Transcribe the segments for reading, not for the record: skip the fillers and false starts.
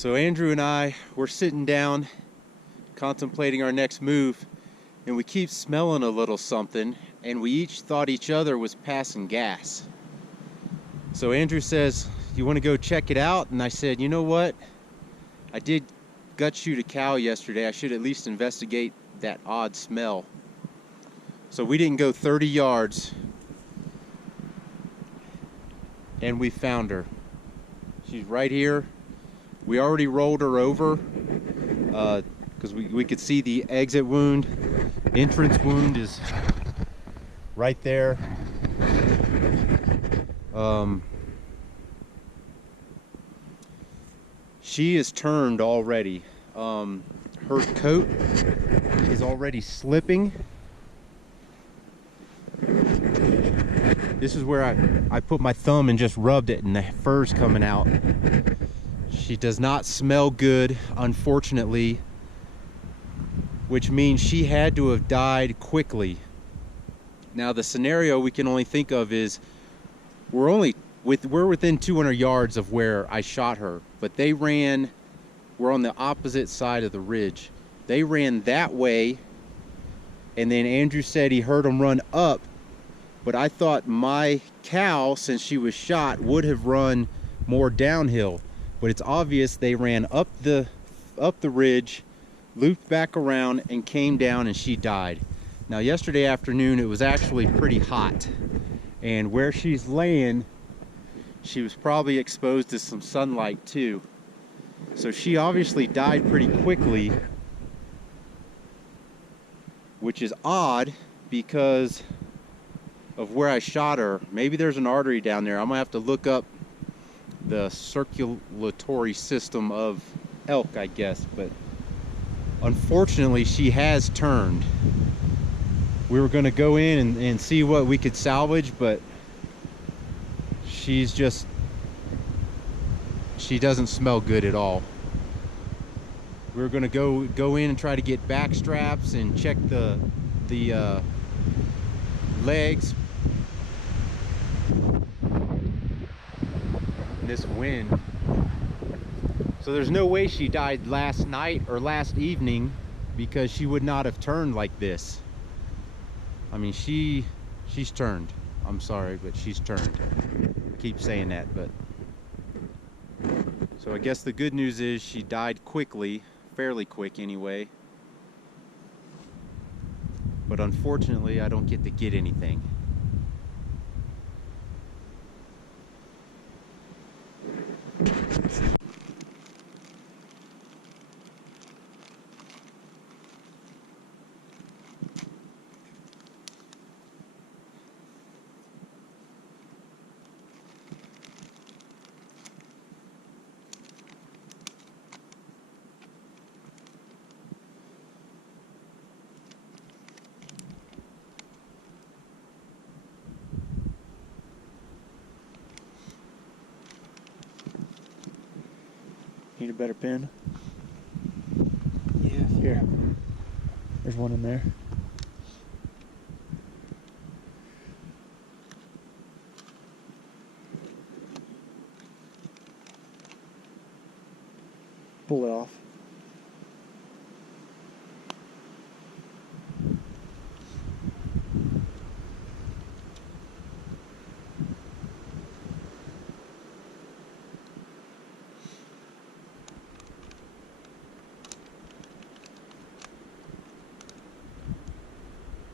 So Andrew and I, we're sitting down contemplating our next move, and we keep smelling a little something, and we each thought each other was passing gas. So Andrew says, "You want to go check it out?" And I said, "You know what? I did gut shoot a cow yesterday. I should at least investigate that odd smell." So we didn't go 30 yards, and we found her. She's right here. We already rolled her over because we could see the exit wound. Entrance wound is right there. She is turned already. Her coat is already slipping. This is where I put my thumb and just rubbed it, and the fur's coming out. She does not smell good, unfortunately, which means she had to have died quickly. Now, the scenario we can only think of is we're within 200 yards of where I shot her, but we're on the opposite side of the ridge. They ran that way, and then Andrew said he heard them run up, but I thought my cow, since she was shot, would have run more downhill. But it's obvious they ran up the ridge, looped back around, and came down, and she died. Now, yesterday afternoon, it was actually pretty hot, and where she's laying, she was probably exposed to some sunlight too. So she obviously died pretty quickly, which is odd because of where I shot her. Maybe there's an artery down there. I'm gonna have to look up the circulatory system of elk, I guess, but unfortunately she has turned. We were gonna go in and see what we could salvage, but she doesn't smell good at all. We were gonna go in and try to get back straps and check the legs. This wind. So there's no way she died last night or last evening, because she would not have turned like this. I mean, she's turned. I'm sorry, but she's turned. I keep saying that, but so I guess the good news is she died quickly, fairly quick anyway. But unfortunately, I don't get to get anything. Need a better pin? Yeah. Here. There's one in there. Pull it off.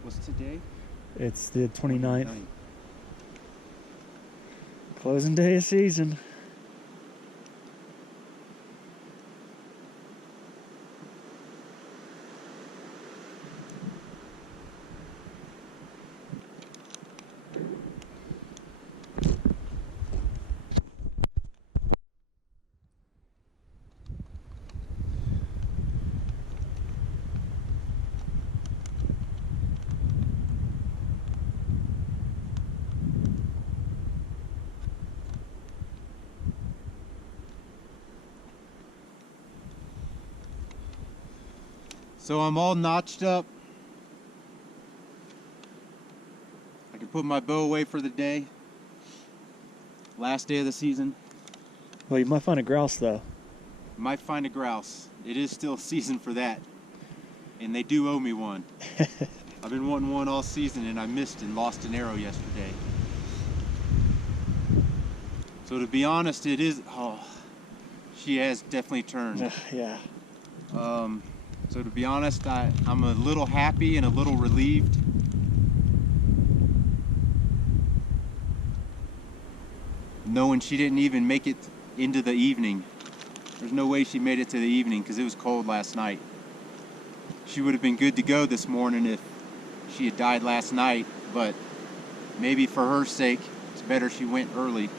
What's today? It's the 29th. Closing day of season. So I'm all notched up. I can put my bow away for the day. Last day of the season. Well, you might find a grouse though. Might find a grouse. It is still season for that. And they do owe me one. I've been wanting one all season and I missed and lost an arrow yesterday. So to be honest, it is, oh, she has definitely turned. Yeah. So to be honest, I'm a little happy and a little relieved. Knowing she didn't even make it into the evening. There's no way she made it to the evening because it was cold last night. She would have been good to go this morning if she had died last night, but maybe for her sake, it's better she went early.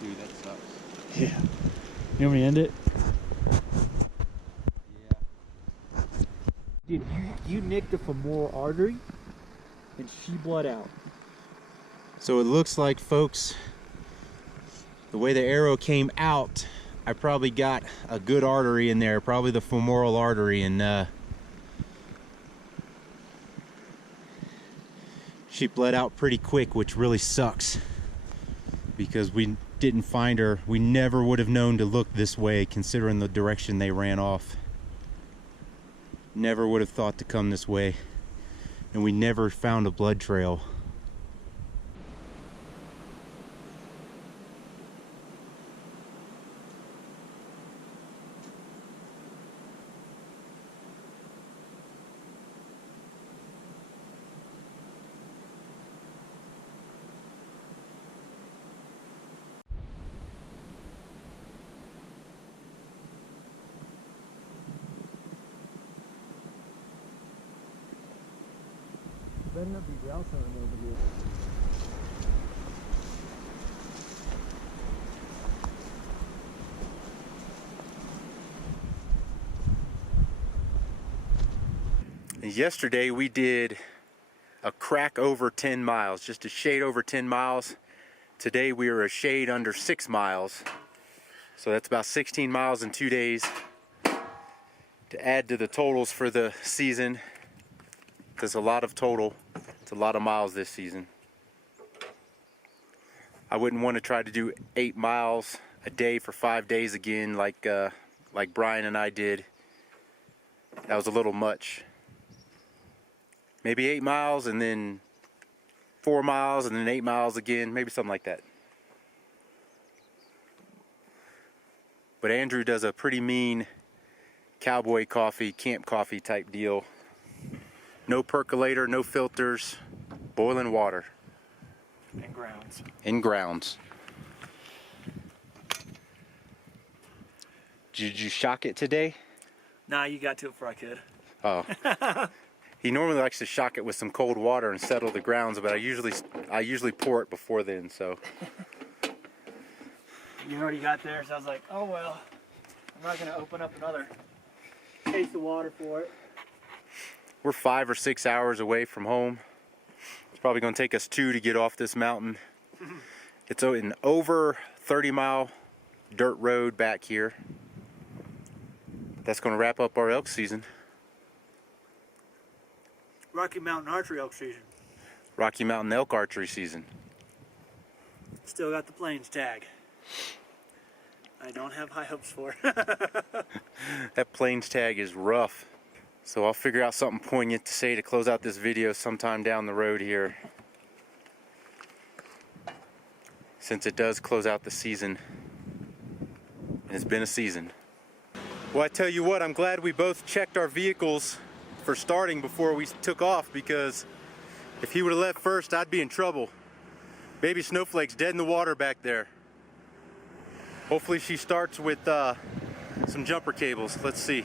Dude, that sucks. Yeah. You want me to end it? Yeah. Dude, you nicked the femoral artery and she bled out. So it looks like, folks, the way the arrow came out, I probably got a good artery in there, probably the femoral artery, and she bled out pretty quick, which really sucks because we didn't find her. We never would have known to look this way considering the direction they ran off. Never would have thought to come this way, and we never found a blood trail. Better not be grouse hunting over here. Yesterday we did a crack over 10 miles, just a shade over 10 miles. Today we are a shade under 6 miles. So that's about 16 miles in 2 days. To add to the totals for the season, there's a lot of total. It's a lot of miles this season. I wouldn't want to try to do 8 miles a day for 5 days again like Brian and I did. That was a little much. Maybe 8 miles and then 4 miles and then 8 miles again, maybe something like that. But Andrew does a pretty mean cowboy coffee, camp coffee type deal. No percolator, no filters, boiling water. And grounds. In grounds. Did you shock it today? Nah, you got to it before I could. Oh. He normally likes to shock it with some cold water and settle the grounds, but I usually pour it before then, so. You already got there, so I was like, oh well, I'm not gonna open up another case of water for it. We're 5 or 6 hours away from home. It's probably gonna take us 2 to get off this mountain. It's an over 30-mile dirt road back here. That's gonna wrap up our elk season. Rocky Mountain Archery elk season. Rocky Mountain Elk Archery season. Still got the plains tag. I don't have high hopes for. That plains tag is rough. So I'll figure out something poignant to say to close out this video sometime down the road here. Since it does close out the season. And it's been a season. Well, I tell you what, I'm glad we both checked our vehicles for starting before we took off, because if he would have left first, I'd be in trouble. Baby Snowflake's dead in the water back there. Hopefully she starts with some jumper cables. Let's see.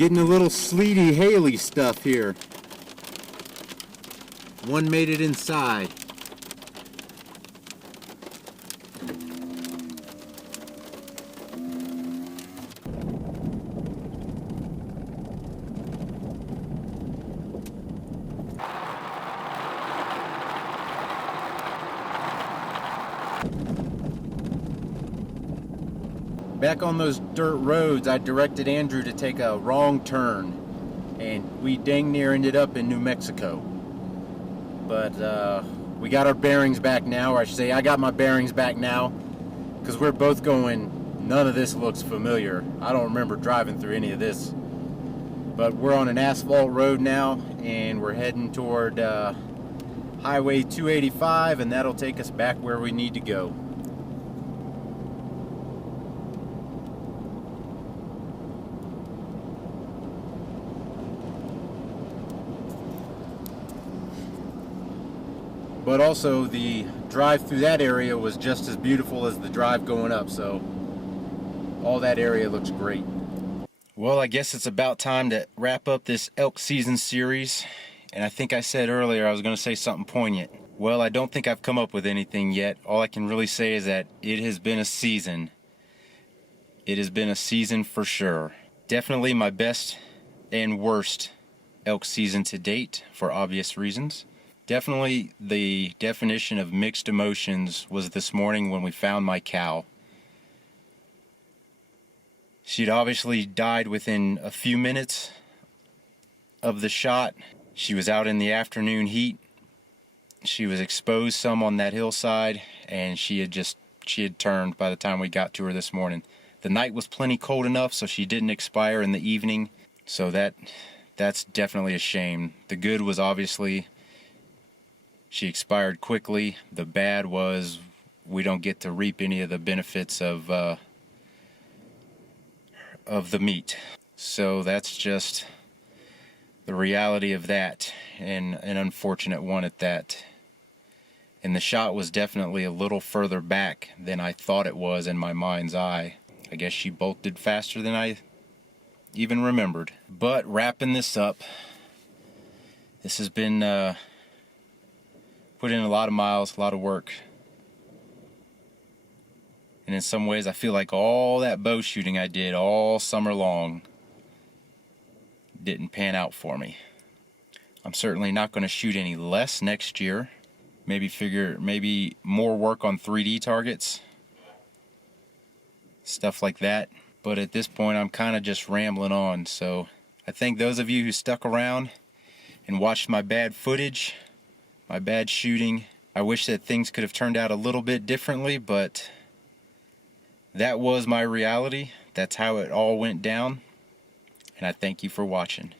Getting a little sleety Haley stuff here. One made it inside. Back on those dirt roads, I directed Andrew to take a wrong turn, and we dang near ended up in New Mexico. But we got our bearings back now, or I should say I got my bearings back now, because we're both going, none of this looks familiar. I don't remember driving through any of this. But we're on an asphalt road now, and we're heading toward Highway 285, and that'll take us back where we need to go. But also the drive through that area was just as beautiful as the drive going up, so all that area looks great. Well, I guess it's about time to wrap up this elk season series, and I think I said earlier I was going to say something poignant. Well, I don't think I've come up with anything yet. All I can really say is that it has been a season. It has been a season for sure. Definitely my best and worst elk season to date, for obvious reasons. Definitely the definition of mixed emotions was this morning when we found my cow. She'd obviously died within a few minutes of the shot. She was out in the afternoon heat. She was exposed some on that hillside, and she had turned by the time we got to her this morning. The night was plenty cold enough so she didn't expire in the evening, so that's definitely a shame. The good was obviously she expired quickly. The bad was we don't get to reap any of the benefits of the meat. So that's just the reality of that, and an unfortunate one at that. And the shot was definitely a little further back than I thought it was in my mind's eye. I guess she bolted faster than I even remembered. But wrapping this up, this has been put in a lot of miles, a lot of work. And in some ways I feel like all that bow shooting I did all summer long didn't pan out for me. I'm certainly not going to shoot any less next year. Maybe more work on 3D targets. Stuff like that. But at this point I'm kind of just rambling on. So I thank those of you who stuck around and watched my bad footage, my bad shooting. I wish that things could have turned out a little bit differently, but that was my reality. That's how it all went down. And I thank you for watching.